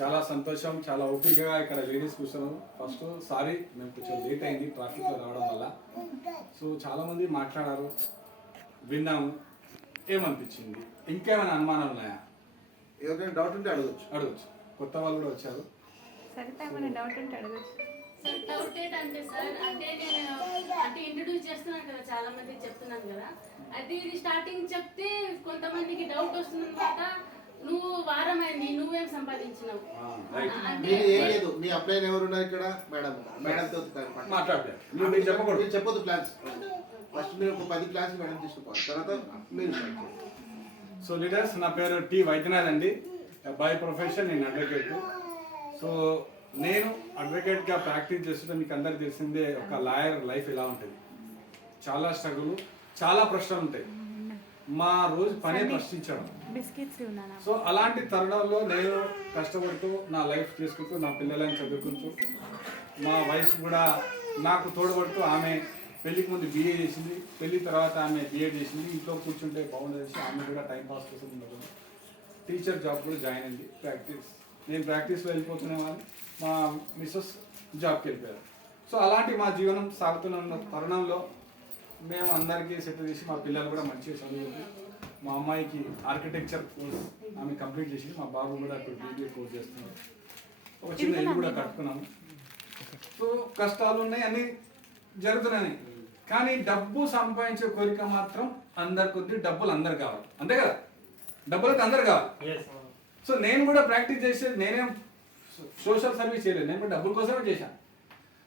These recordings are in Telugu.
చాలా సంతోషం, చాలా ఓపికగా ఇక్కడ లేడీస్ కూర్చున్నాం. ఫస్ట్ సారీ మేము కొంచెం లేట్ అయింది ట్రాఫిక్లో రావడం వల్ల. సో చాలా మంది మాట్లాడారు, విన్నాము. ఏమనిపించింది? ఇంకేమైనా అనుమానాలు ఉన్నాయా? ఎవరికైనా డౌట్ ఉంటే అడగచ్చు. కొత్త వాళ్ళు కూడా వచ్చారు. డౌట్ ఉంటే అడగచ్చు. సార్ డౌట్ ఏంటంటే సార్, అంటే నేను ఇంట్రడ్యూస్ చేస్తున్నాను కదా, చాలా మందికి చెప్తున్నాను కదా, అది ఇది స్టార్టింగ్ చెప్తే కొంతమందికి డౌట్ వస్తుంది అనమాట. నువ్వు వారం అయింది, నువ్వేం సంపాదించినావు అంటే మీ అప్లైన్ ఎవరు ఉన్నారు ఇక్కడ? మేడంతో మాట్లాడలేదు, చెప్పొద్దు ప్లాన్స్. ఫస్ట్ మీరు ఒక 10 క్లాస్ మేడం తీసుకోవాలి, తర్వాత మీరు. సో లీడర్స్, నా పేరు టి వైద్యనాథ్ అండి. బై ప్రొఫెషన్ నేను అడ్వకేట్. సో నేను అడ్వకేట్గా ప్రాక్టీస్ చేస్తుంటే మీకు అందరికి తెలిసిందే ఒక లాయర్ లైఫ్ ఎలా ఉంటుంది. చాలా స్ట్రగుల్, చాలా ప్రశ్నలు ఉంటాయి. మా రోజు పనే ప్రశ్నించడం. సో అలాంటి తరుణంలో నేను కష్టపడుతూ నా లైఫ్ చేసుకుంటూ, నా పిల్లలని చదువుకుంటూ, మా వైఫ్ కూడా నాకు తోడబడుతూ, ఆమె పెళ్లికి ముందు బీఏ చేసింది, పెళ్లి తర్వాత ఆమె బీఎడ్ చేసింది. ఇంట్లో కూర్చుంటే బాగుండేసి ఆమె కూడా టైం పాస్ కోసం ఉండదు. టీచర్ జాబ్ కూడా జాయిన్ అయింది. నేను ప్రాక్టీస్లో వెళ్ళిపోతున్న వాళ్ళు, మా మిస్సెస్ జాబ్కి వెళ్ళిపోయారు. సో అలాంటి మా జీవనం సాగుతున్న తరుణంలో మేము అందరికీ సెటిల్ చేసి, మా పిల్లలు కూడా మంచిగా చదువుతుంది. మా అమ్మాయికి ఆర్కిటెక్చర్ కోర్స్ ఆమె కంప్లీట్ చేసింది. మా బాబు కూడా ఇప్పుడు బీబీఏ కోర్స్ చేస్తున్నారు. ఒక చిన్న ఇల్లు కూడా కట్టుకున్నాము. సో కష్టాలు ఉన్నాయి, అన్నీ జరుగుతున్నాయి. కానీ డబ్బు సంపాదించే కోరిక మాత్రం అందరికి ఉంది. డబ్బులు అందరు కావాలి, అంతే కదా? డబ్బులు అయితే అందరు కావాలి. సో నేను కూడా ప్రాక్టీస్ చేసేది, నేనేం సోషల్ సర్వీస్ చేయలేదు, నేను కూడా డబ్బుల కోసమే చేశాను.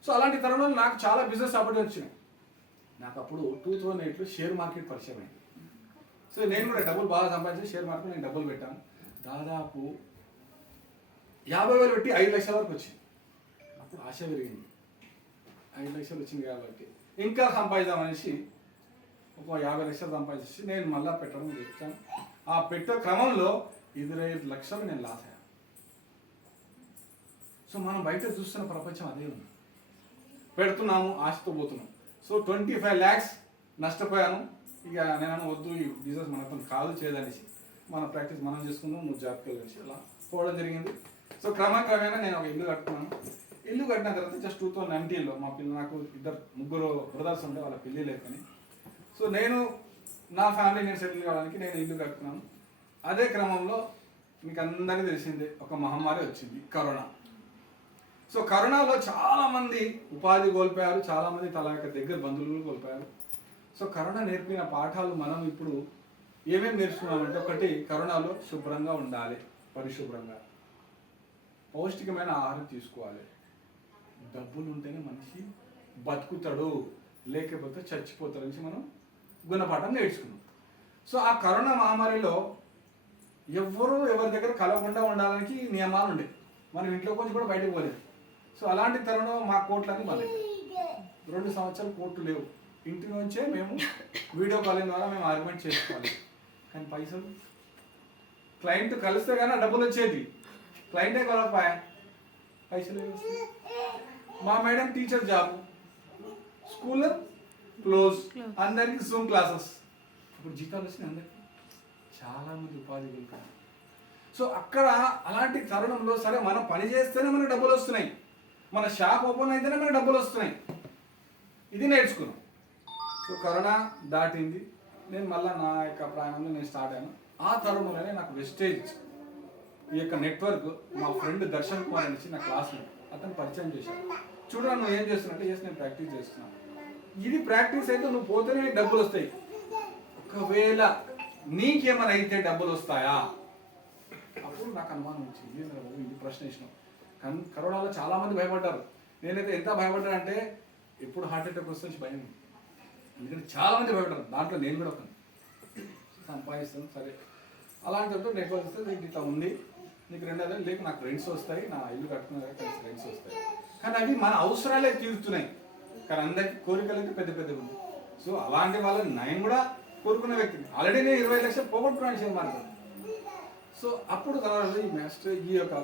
సో అలాంటి తరుణంలో నాకు చాలా బిజినెస్ ఆపర్చునిటీ వచ్చినాయి. నాకు అప్పుడు 2008లో షేర్ మార్కెట్ పరిచయం అయింది. సో నేను కూడా డబ్బులు బాగా సంపాదించి షేర్ మార్కెట్ నేను డబ్బులు పెట్టాను. దాదాపు 50,000 పెట్టి 5 లక్షల వరకు వచ్చింది. అప్పుడు ఆశ పెరిగింది. 5 లక్షలు వచ్చింది కాబట్టి ఇంకా సంపాదిద్దామనేసి ఒక 50 లక్షలు సంపాదించి నేను మళ్ళీ పెట్టడం పెట్టాను. ఆ పెట్టే క్రమంలో 25 లక్షలు నేను లాస్ అయ్యాను. సో మనం బయట చూస్తున్న ప్రపంచం అదే ఉంది. పెడుతున్నాము, ఆశతో పోతున్నాం. So 25 lakhs నష్టపోయాను. ఇక నేను వద్దు, ఈ బిజినెస్ మనతో కాదు చేయదనేసి మన ప్రాక్టీస్ మనం చేసుకుందాం, నువ్వు జాబ్కి వెళ్ళేసి అలా పోవడం జరిగింది. సో క్రమక్రమేణా నేను ఒక ఇల్లు కట్టుకున్నాను. ఇల్లు కట్టిన తర్వాత జస్ట్ 2019లో మా నాకు ముగ్గురు బ్రదర్స్ ఉండే, వాళ్ళ పెళ్ళి లేకని. సో నేను నా ఫ్యామిలీ నేను సెటిల్ కావడానికి నేను ఇల్లు కట్టుకున్నాను. అదే క్రమంలో మీకు అందరికీ తెలిసిందే ఒక మహమ్మారి వచ్చింది, కరోనా. సో కరోనాలో చాలామంది ఉపాధి కోల్పోయారు, చాలామంది తల యొక్క దగ్గర బంధువులు కోల్పోయారు. సో కరోనా నేర్పిన పాఠాలు మనం ఇప్పుడు ఏమేమి నేర్చుకున్నామంటే, ఒకటి, కరోనాలో శుభ్రంగా ఉండాలి, పరిశుభ్రంగా, పౌష్టికమైన ఆహారం తీసుకోవాలి. డబ్బులు ఉంటేనే మనిషి బతుకుతాడు, లేకపోతే చచ్చిపోతాడు నుంచి మనం గుణపాఠం నేర్చుకున్నాం. సో ఆ కరోనా మహమ్మారిలో ఎవరి దగ్గర కలవకుండా ఉండడానికి నియమాలు ఉండేవి. మనం ఇంట్లో కొంచెం కూడా బయటకు పోలేదు. సో అలాంటి తరుణం మా కోర్టులన్నీ మళ్ళీ 2 సంవత్సరాలు కోర్టు లేవు. ఇంటి నుంచే మేము వీడియో కాలింగ్ ద్వారా మేము ఆర్గ్యుమెంట్ చేసుకోవాలి. కానీ పైసలు క్లయింట్ కలిస్తే కానీ డబ్బులు వచ్చేది, క్లయింటే కలపాయా, పైసలు. మా madam teacher job, school close, అందరికి జూమ్ క్లాసెస్. ఇప్పుడు జీతాలు వచ్చినాయి అందరికి, చాలామంది ఉపాధి కలిపారు. సో అక్కడ అలాంటి తరుణంలో సరే మనం పని చేస్తేనే మనకు డబ్బులు వస్తున్నాయి, మన షాప్ ఓపెన్ అయితేనే మనకు డబ్బులు వస్తున్నాయి. ఇది నేర్చుకున్నాం. సో కరోనా దాటింది, నేను మళ్ళీ నా యొక్క ప్రయాణంలో నేను స్టార్ట్ అయ్యాను. ఆ తరుణంలోనే నాకు వెస్టేజ్ ఈ యొక్క నెట్వర్క్ మా ఫ్రెండ్ దర్శన్ కుమార్ అనేసి నా క్లాస్మేట్, అతను పరిచయం చేశాను. చూడరా నువ్వు ఏం చేస్తున్నట్టే, చేసి నేను ప్రాక్టీస్ చేస్తున్నాను. ఇది ప్రాక్టీస్ అయితే నువ్వు పోతేనే నీకు డబ్బులు వస్తాయి, ఒకవేళ నీకేమైనా అయితే డబ్బులు వస్తాయా? అప్పుడు నాకు అనుమానం వచ్చింది, ఇది ప్రశ్న వేసినాం. కానీ కరోనాలో చాలామంది భయపడ్డారు. నేనైతే ఎంత భయపడ్డానంటే, ఎప్పుడు హార్ట్ అటాక్ వస్తే భయం. ఎందుకంటే చాలామంది భయపడ్డారు, దాంట్లో నేను కూడా ఒక సంపాదిస్తాను. సరే అలాంటి నెట్వర్క్ వస్తే నీకు ఇట్లా ఉంది, నీకు 2 లేక నాకు రెంట్స్ వస్తాయి, నా ఇల్లు కట్టుకున్న కలిసి రెంట్స్ వస్తాయి. కానీ అవి మన అవసరాలే తీరుతున్నాయి, కానీ అందరికీ కోరికలకి పెద్ద పెద్దగా ఉంది. సో అలాంటి వాళ్ళని నేను కూడా కోరుకున్న వ్యక్తిని. ఆల్రెడీ నేను 20 లక్షలు పోగొట్టుకున్నాను షేర్ మార్కెట్. సో అప్పుడు తర్వాత ఈ యొక్క